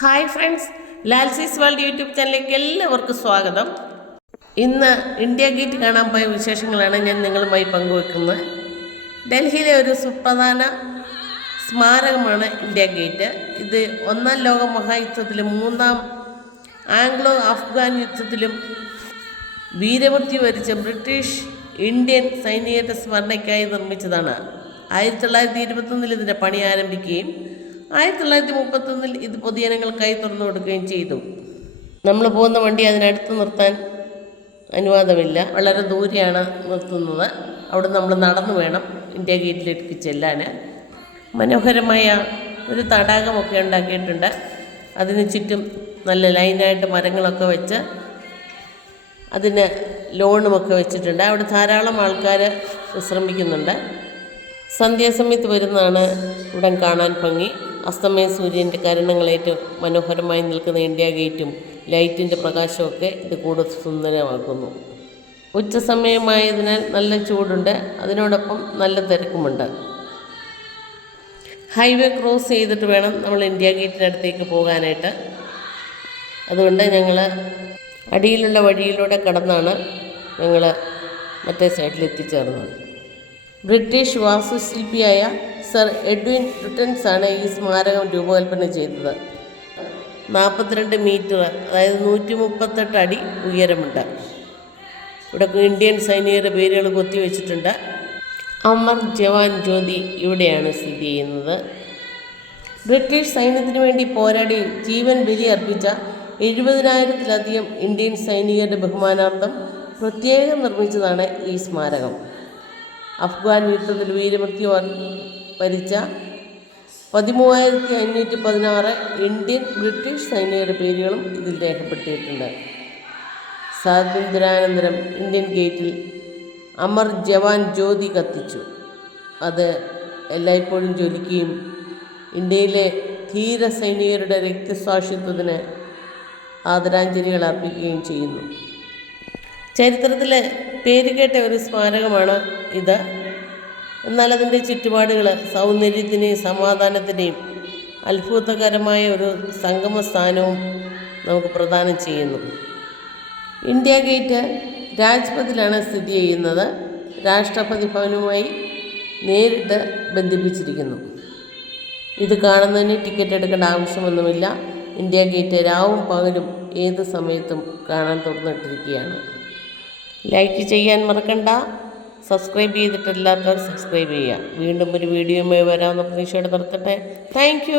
Hi friends Lalsees world YouTube ചാനലിലേക്ക് എല്ലാവർക്കും സ്വാഗതം. ഇന്ന് ഇന്ത്യ ഗേറ്റ് കാണാൻ പോയ വിശേഷങ്ങളാണ് ഞാൻ നിങ്ങളുമായി പങ്കുവെക്കുന്നത്. ഡൽഹിയിലെ ഒരു സുപ്രധാന സ്മാരകമാണ് ഇന്ത്യ ഗേറ്റ്. ഇത് ഒന്നാം ലോക മഹായുദ്ധത്തിലും മൂന്നാം ആംഗ്ലോ അഫ്ഗാൻ യുദ്ധത്തിലും വീരമൃത്യു വരിച്ച ബ്രിട്ടീഷ് ഇന്ത്യൻ സൈനികരുടെ സ്മരണയ്ക്കായി നിർമ്മിച്ചതാണ്. ആയിരത്തി തൊള്ളായിരത്തി ഇരുപത്തൊന്നിൽ ഇതിന്റെ പണി ആരംഭിക്കുകയും ആയിരത്തി തൊള്ളായിരത്തി മുപ്പത്തൊന്നിൽ ഇത് പൊതുജനങ്ങൾക്കായി തുറന്നു കൊടുക്കുകയും ചെയ്തു. നമ്മൾ പോകുന്ന വണ്ടി അതിനടുത്ത് നിർത്താൻ അനുവാദമില്ല. വളരെ ദൂരെയാണ് നിർത്തുന്നത്. അവിടെ നമ്മൾ നടന്നു വേണം ഇന്ത്യ ഗേറ്റിലേക്ക് ചെല്ലാൻ മനോഹരമായ ഒരു തടാകമൊക്കെ ഉണ്ടാക്കിയിട്ടുണ്ട്. അതിന് ചുറ്റും നല്ല ലൈനായിട്ട് മരങ്ങളൊക്കെ വെച്ച് അതിന് ലോണുമൊക്കെ വെച്ചിട്ടുണ്ട്. അവിടെ ധാരാളം ആൾക്കാർ വിശ്രമിക്കുന്നുണ്ട്. സന്ധ്യാസമയത്ത് വരുന്നതാണ് ഇവിടം കാണാൻ ഭംഗി. അസ്തമയ സൂര്യന്റെ കരണങ്ങളേറ്റ് മനോഹരമായി നിൽക്കുന്ന ഇന്ത്യ ഗേറ്റും ലൈറ്റിന്റെ പ്രകാശമൊക്കെ ഇത് കൂടുതൽ സുന്ദരമാക്കുന്നു. ഉച്ച സമയമായതിനാൽ നല്ല ചൂടുണ്ട്. അതിനോടൊപ്പം നല്ല തിരക്കുമുണ്ട്. ഹൈവേ ക്രോസ് ചെയ്തിട്ട് വേണം നമ്മൾ ഇന്ത്യ ഗേറ്റിനടുത്തേക്ക് പോകാനായിട്ട്. അതുകൊണ്ട് ഞങ്ങൾ അടിയിലുള്ള വഴിയിലൂടെ കടന്നാണ് ഞങ്ങൾ മറ്റേ സൈഡിൽ എത്തിച്ചേർന്നത്. ബ്രിട്ടീഷ് വാസ്തുശില്പിയായ സർ എഡ്വിൻ ബ്രിട്ടൻസ് ആണ് ഈ സ്മാരകം രൂപകൽപ്പന ചെയ്തത്. നാൽപ്പത്തിരണ്ട് മീറ്റർ അതായത് നൂറ്റി മുപ്പത്തെട്ട് അടി ഉയരമുണ്ട്. ഇവിടെ ഇന്ത്യൻ സൈനികരുടെ പേരുകൾ കൊത്തിവെച്ചിട്ടുണ്ട് അമർ ജവാൻ ജ്യോതി ഇവിടെയാണ് സ്ഥിതി ചെയ്യുന്നത്. ബ്രിട്ടീഷ് സൈന്യത്തിന് വേണ്ടി പോരാടി ജീവൻ ബലി അർപ്പിച്ച എഴുപതിനായിരത്തിലധികം ഇന്ത്യൻ സൈനികരുടെ ബഹുമാനാർത്ഥം പ്രത്യേകം നിർമ്മിച്ചതാണ് ഈ സ്മാരകം. അഫ്ഗാൻ യുദ്ധത്തിൽ വീരമൃത്യു വരിച്ച പതിമൂവായിരത്തി അഞ്ഞൂറ്റി പതിനാറ് ഇന്ത്യൻ ബ്രിട്ടീഷ് സൈനികരുടെ പേരുകളും ഇതിൽ രേഖപ്പെടുത്തിയിട്ടുണ്ട്. സ്വാതന്ത്ര്യാനന്തരം ഇന്ത്യൻ ഗേറ്റിൽ അമർ ജവാൻ ജ്യോതി കത്തിച്ചു. അത് എല്ലായ്പ്പോഴും ജ്വലിക്കുകയും ഇന്ത്യയിലെ ധീര സൈനികരുടെ രക്തസാക്ഷിത്വത്തിന് ആദരാഞ്ജലികൾ അർപ്പിക്കുകയും ചെയ്യുന്നു. ചരിത്രത്തിലെ പേരുകേട്ട ഒരു സ്മാരകമാണ് ഇത്. എന്നാൽ അതിന്റെ ചുറ്റുപാടുകൾ സൗന്ദര്യത്തിനെയും സമാധാനത്തിനെയും അത്ഭുതകരമായ ഒരു സംഗമ സ്ഥാനവും നമുക്ക് പ്രദാനം ചെയ്യുന്നു. ഇന്ത്യ ഗേറ്റ് രാജ്പഥിലാണ് സ്ഥിതി ചെയ്യുന്നത്. രാഷ്ട്രപതി ഭവനുമായി നേരിട്ട് ബന്ധിപ്പിച്ചിരിക്കുന്നു. ഇത് കാണുന്നതിന് ടിക്കറ്റ് എടുക്കേണ്ട ആവശ്യമൊന്നുമില്ല. ഇന്ത്യ ഗേറ്റ് രാവും പകലും ഏത് സമയത്തും കാണാൻ തുറന്നിട്ടിരിക്കുകയാണ്. ലൈക്ക് ചെയ്യാൻ മറക്കണ്ട. സബ്സ്ക്രൈബ് ചെയ്തിട്ടില്ലാത്തവർ സബ്സ്ക്രൈബ് ചെയ്യുക. വീണ്ടും ഒരു വീഡിയോയുമായി വരാമെന്ന് പ്രതീക്ഷയോടെ നിർത്തട്ടെ. താങ്ക്